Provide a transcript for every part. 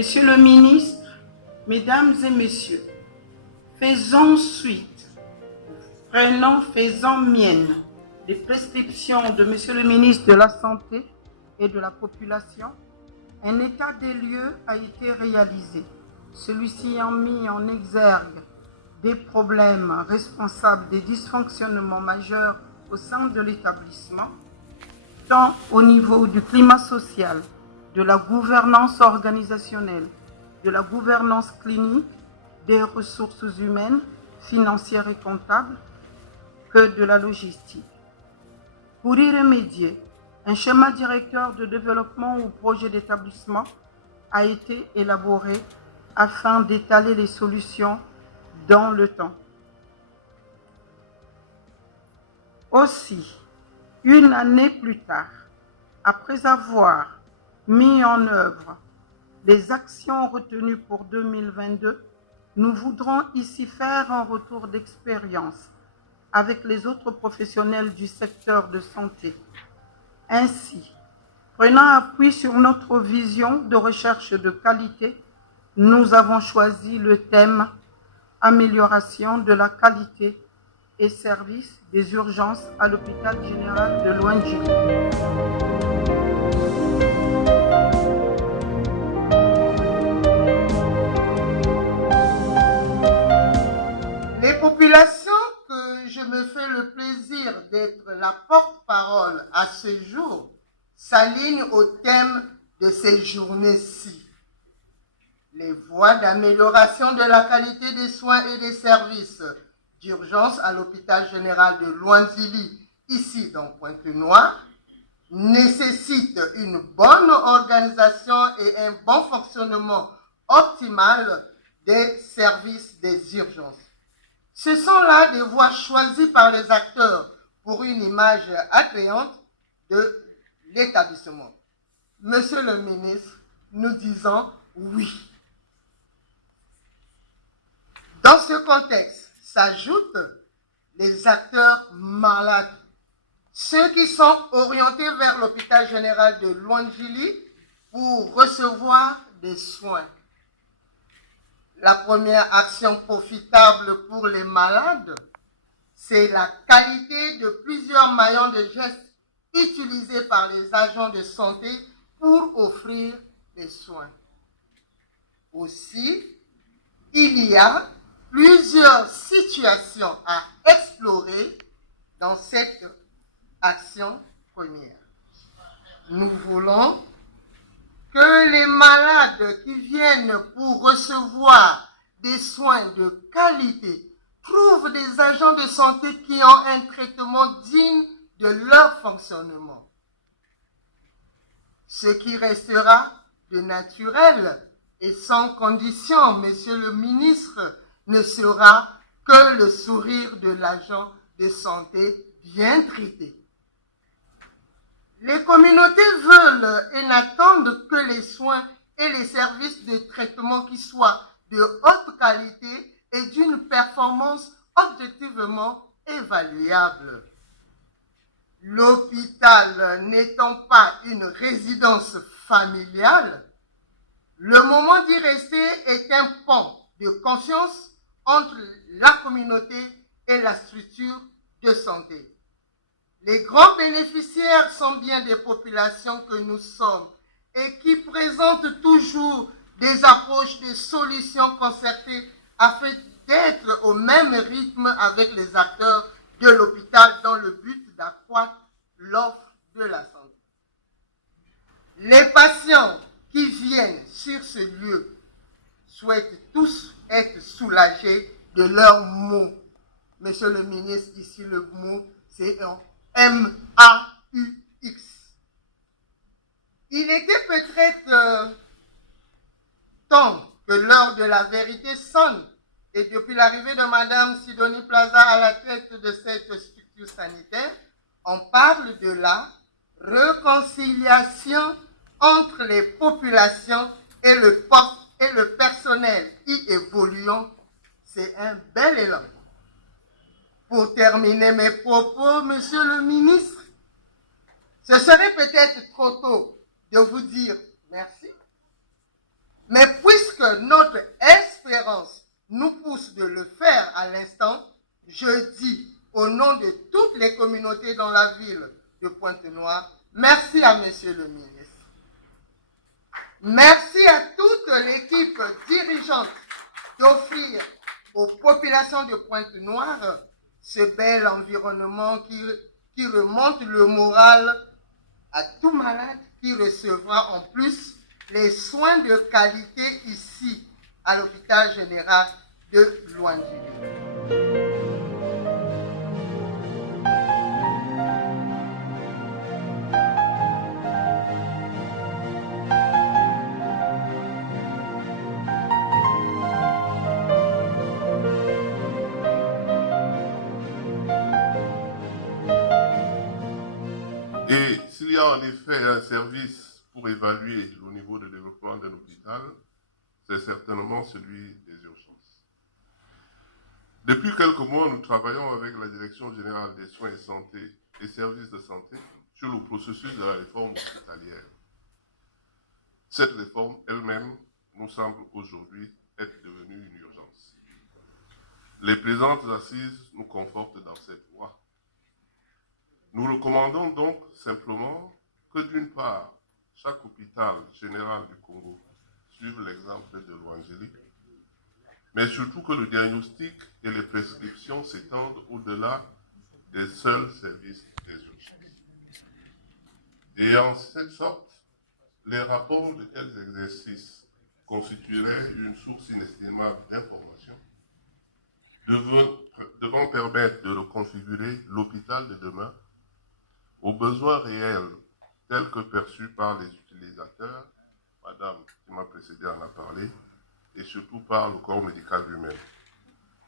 Monsieur le ministre, Mesdames et Messieurs, faisons suite, faisons mienne les prescriptions de Monsieur le ministre de la Santé et de la Population. Un état des lieux a été réalisé, celui-ci ayant mis en exergue des problèmes responsables des dysfonctionnements majeurs au sein de l'établissement, tant au niveau du climat social, de la gouvernance organisationnelle, de la gouvernance clinique, des ressources humaines, financières et comptables, que de la logistique. Pour y remédier, un schéma directeur de développement ou projet d'établissement a été élaboré afin d'étaler les solutions dans le temps. Aussi, une année plus tard, après avoir mis en œuvre les actions retenues pour 2022, nous voudrons ici faire un retour d'expérience avec les autres professionnels du secteur de santé. Ainsi, prenant appui sur notre vision de recherche de qualité, nous avons choisi le thème « Amélioration de la qualité et service des urgences à l'hôpital général de Loandjili ». Les populations que je me fais le plaisir d'être la porte-parole à ce jour s'alignent au thème de ces journées-ci. Les voies d'amélioration de la qualité des soins et des services d'urgence à l'hôpital général de Loandjili, ici dans Pointe-Noire, nécessitent une bonne organisation et un bon fonctionnement optimal des services des urgences. Ce sont là des voies choisies par les acteurs pour une image attrayante de l'établissement. Monsieur le ministre, nous disons oui. Dans ce contexte s'ajoutent les acteurs malades, ceux qui sont orientés vers l'hôpital général de Loandjili pour recevoir des soins. La première action profitable pour les malades, c'est la qualité de plusieurs maillons de gestes utilisés par les agents de santé pour offrir des soins. Aussi, il y a plusieurs situations à explorer dans cette action première. Nous voulons que les malades qui viennent pour recevoir des soins de qualité trouvent des agents de santé qui ont un traitement digne de leur fonctionnement. Ce qui restera de naturel et sans condition, Monsieur le ministre, ne sera que le sourire de l'agent de santé bien traité. Les communautés veulent et n'attendent que les soins et les services de traitement qui soient de haute qualité et d'une performance objectivement évaluable. L'hôpital n'étant pas une résidence familiale, le moment d'y rester est un pont de confiance entre la communauté et la structure de santé. Les grands bénéficiaires sont bien des populations que nous sommes et qui présentent toujours des approches de solutions concertées afin d'être au même rythme avec les acteurs de l'hôpital dans le but d'accroître l'offre de la santé. Les patients qui viennent sur ce lieu souhaitent tous être soulagés de leurs maux. Monsieur le ministre, ici le mot, c'est un M-A-U-X. Il était peut-être temps que l'heure de la vérité sonne et depuis l'arrivée de Madame Sidonie Plaza à la tête de cette structure sanitaire, on parle de la réconciliation entre les populations et le personnel y évoluant. C'est un bel élan. Pour terminer mes propos, Monsieur le ministre, ce serait peut-être trop tôt de vous dire merci, Mais puisque notre espérance nous pousse de le faire à l'instant, je dis au nom de toutes les communautés dans la ville de Pointe-Noire, merci à Monsieur le ministre. Merci à toute l'équipe dirigeante d'offrir aux populations de Pointe-Noire ce bel environnement qui remonte le moral à tout malade qui recevra en plus les soins de qualité ici à l'hôpital général de Louandjili. Et s'il y a en effet un service pour évaluer le niveau de développement d'un hôpital, c'est certainement celui des urgences. Depuis quelques mois, nous travaillons avec la Direction générale des soins et santé et services de santé sur le processus de la réforme hospitalière. Cette réforme elle-même nous semble aujourd'hui être devenue une urgence. Les présentes assises nous confortent dans cette voie. Nous recommandons donc simplement que d'une part, chaque hôpital général du Congo suive l'exemple de Louandjili, mais surtout que le diagnostic et les prescriptions s'étendent au-delà des seuls services des urgences. Et en cette sorte, les rapports de tels exercices constitueraient une source inestimable d'informations devant permettre de reconfigurer l'hôpital de demain aux besoins réels tels que perçus par les utilisateurs, madame qui m'a précédé en a parlé, et surtout par le corps médical lui-même.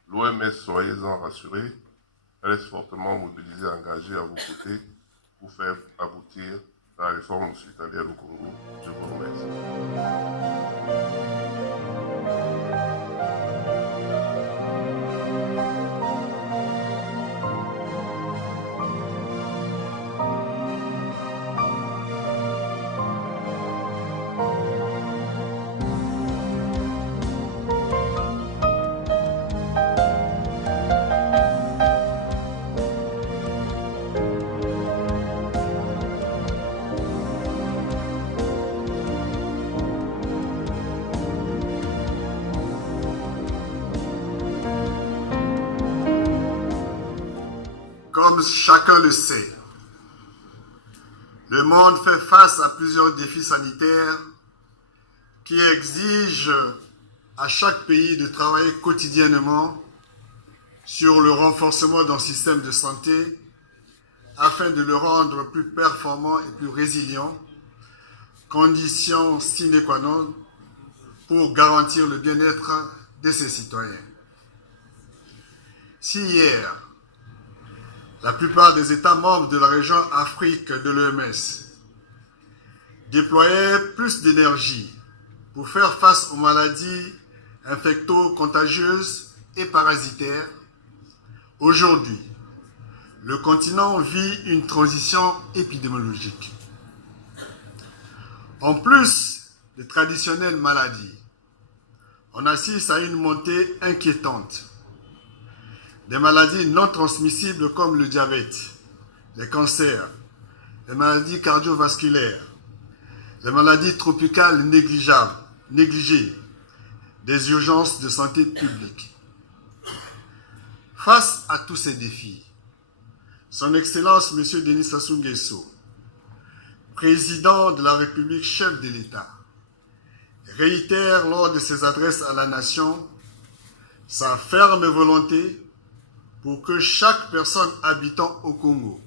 L'OMS, soyez-en rassurés, reste fortement mobilisée et engagée à vos côtés pour faire aboutir la réforme hospitalière au Congo. Je vous remercie. Comme chacun le sait, le monde fait face à plusieurs défis sanitaires qui exigent à chaque pays de travailler quotidiennement sur le renforcement d'un système de santé afin de le rendre plus performant et plus résilient, condition sine qua non pour garantir le bien-être de ses citoyens. Si hier, la plupart des États membres de la région Afrique de l'OMS déployaient plus d'énergie pour faire face aux maladies infecto-contagieuses et parasitaires, aujourd'hui, le continent vit une transition épidémiologique. En plus des traditionnelles maladies, on assiste à une montée inquiétante des maladies non transmissibles comme le diabète, les cancers, les maladies cardiovasculaires, les maladies tropicales négligées, des urgences de santé publique. Face à tous ces défis, Son Excellence M. Denis Sassou Nguesso, président de la République, chef de l'État, réitère lors de ses adresses à la nation sa ferme volonté pour que chaque personne habitant au Congo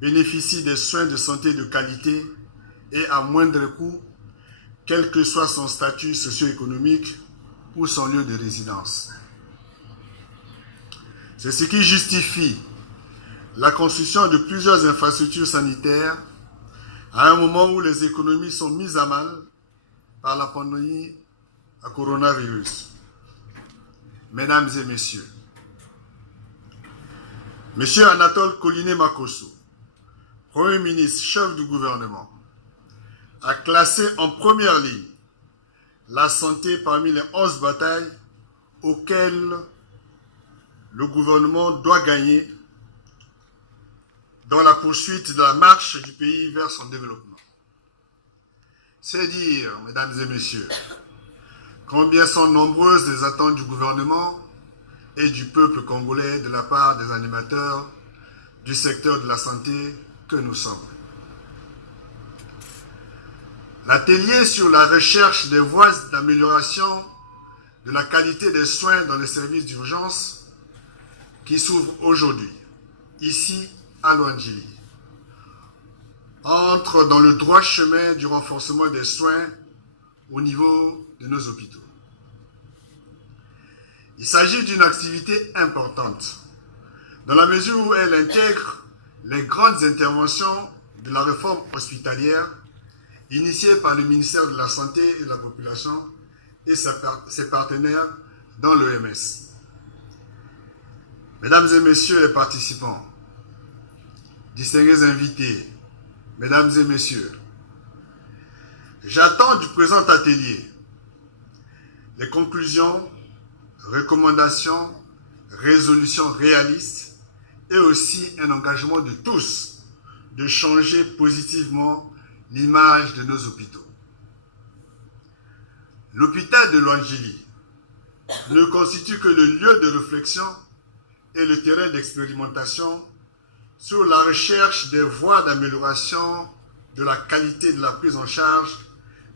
bénéficie des soins de santé de qualité et à moindre coût, quel que soit son statut socio-économique ou son lieu de résidence. C'est ce qui justifie la construction de plusieurs infrastructures sanitaires à un moment où les économies sont mises à mal par la pandémie à coronavirus. Mesdames et messieurs, Monsieur Anatole Collinet Makosso, Premier ministre, chef du gouvernement, a classé en première ligne la santé parmi les 11 batailles auxquelles le gouvernement doit gagner dans la poursuite de la marche du pays vers son développement. C'est dire, mesdames et messieurs, combien sont nombreuses les attentes du gouvernement et du peuple congolais de la part des animateurs du secteur de la santé que nous sommes. L'atelier sur la recherche des voies d'amélioration de la qualité des soins dans les services d'urgence qui s'ouvre aujourd'hui, ici à Luandjili, entre dans le droit chemin du renforcement des soins au niveau de nos hôpitaux. Il s'agit d'une activité importante, dans la mesure où elle intègre les grandes interventions de la réforme hospitalière initiée par le ministère de la Santé et de la Population et ses partenaires dans l'OMS. Mesdames et messieurs les participants, distingués invités, mesdames et messieurs, j'attends du présent atelier les conclusions, recommandations, résolutions réalistes et aussi un engagement de tous de changer positivement l'image de nos hôpitaux. L'hôpital de Luandjili ne constitue que le lieu de réflexion et le terrain d'expérimentation sur la recherche des voies d'amélioration de la qualité de la prise en charge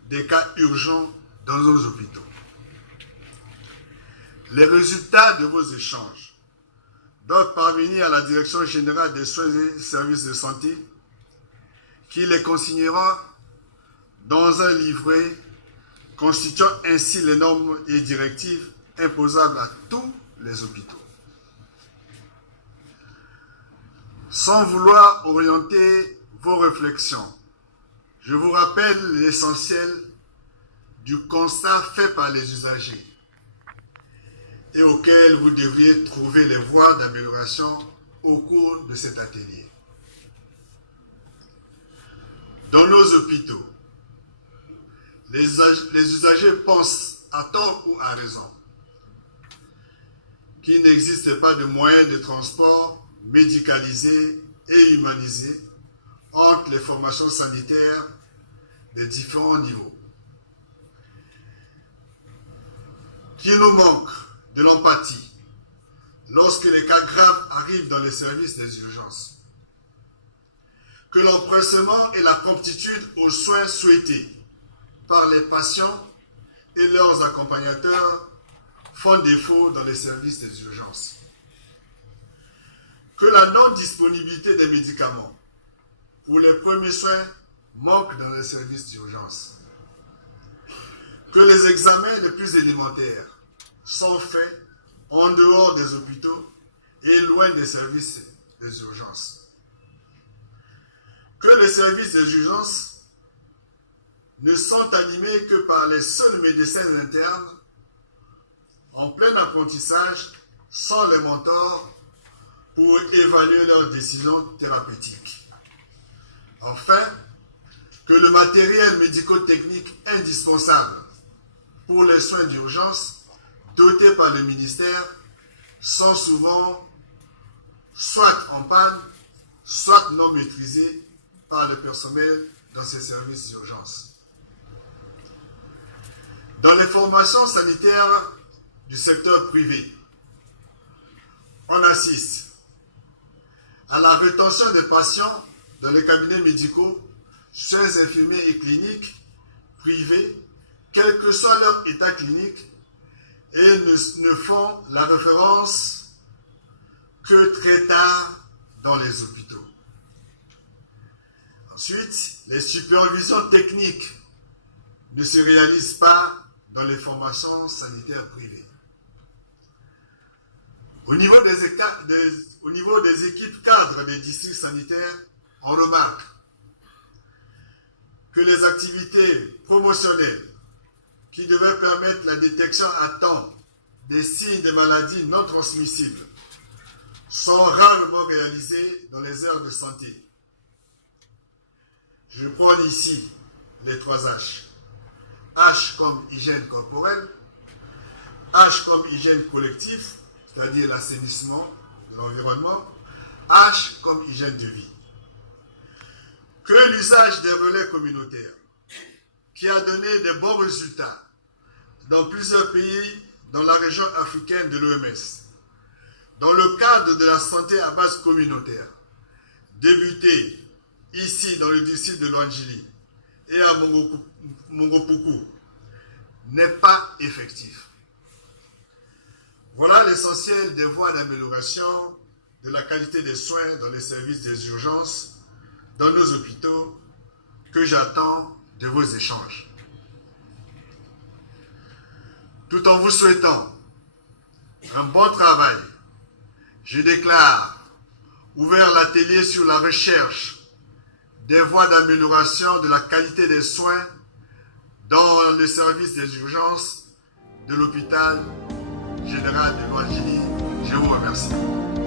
des cas urgents dans nos hôpitaux. Les résultats de vos échanges doivent parvenir à la Direction générale des soins et services de santé qui les consignera dans un livret constituant ainsi les normes et directives imposables à tous les hôpitaux. Sans vouloir orienter vos réflexions, je vous rappelle l'essentiel du constat fait par les usagers et auquel vous devriez trouver les voies d'amélioration au cours de cet atelier. Dans nos hôpitaux, les usagers pensent, à tort ou à raison, qu'il n'existe pas de moyens de transport médicalisés et humanisés entre les formations sanitaires des différents niveaux. Qu'il nous manque de l'empathie lorsque les cas graves arrivent dans les services des urgences. Que l'empressement et la promptitude aux soins souhaités par les patients et leurs accompagnateurs font défaut dans les services des urgences. Que la non-disponibilité des médicaments pour les premiers soins manque dans les services d'urgence. Que les examens les plus élémentaires sont faits en dehors des hôpitaux et loin des services des urgences. Que les services des urgences ne sont animés que par les seuls médecins internes en plein apprentissage, sans les mentors pour évaluer leurs décisions thérapeutiques. Enfin, que le matériel médico-technique indispensable pour les soins d'urgence dotés par le ministère sont souvent soit en panne, soit non maîtrisés par le personnel dans ces services d'urgence. Dans les formations sanitaires du secteur privé, on assiste à la rétention des patients dans les cabinets médicaux, soins infirmiers et cliniques privés, quel que soit leur état clinique, et ne font la référence que très tard dans les hôpitaux. Ensuite, les supervisions techniques ne se réalisent pas dans les formations sanitaires privées. Au niveau des équipes cadres des districts sanitaires, on remarque que les activités promotionnelles qui devaient permettre la détection à temps des signes de maladies non transmissibles sont rarement réalisées dans les aires de santé. Je prends ici les 3 H. H comme hygiène corporelle, H comme hygiène collective, c'est-à-dire l'assainissement de l'environnement, H comme hygiène de vie. Que l'usage des relais communautaires, qui a donné de bons résultats dans plusieurs pays dans la région africaine de l'OMS, dans le cadre de la santé à base communautaire, débuté ici dans le district de Luanjili et à Mongopuku, n'est pas effectif. Voilà l'essentiel des voies d'amélioration de la qualité des soins dans les services des urgences, dans nos hôpitaux, que j'attends de vos échanges. Tout en vous souhaitant un bon travail, je déclare ouvert l'atelier sur la recherche des voies d'amélioration de la qualité des soins dans le service des urgences de l'hôpital général de Luanjili. Je vous remercie.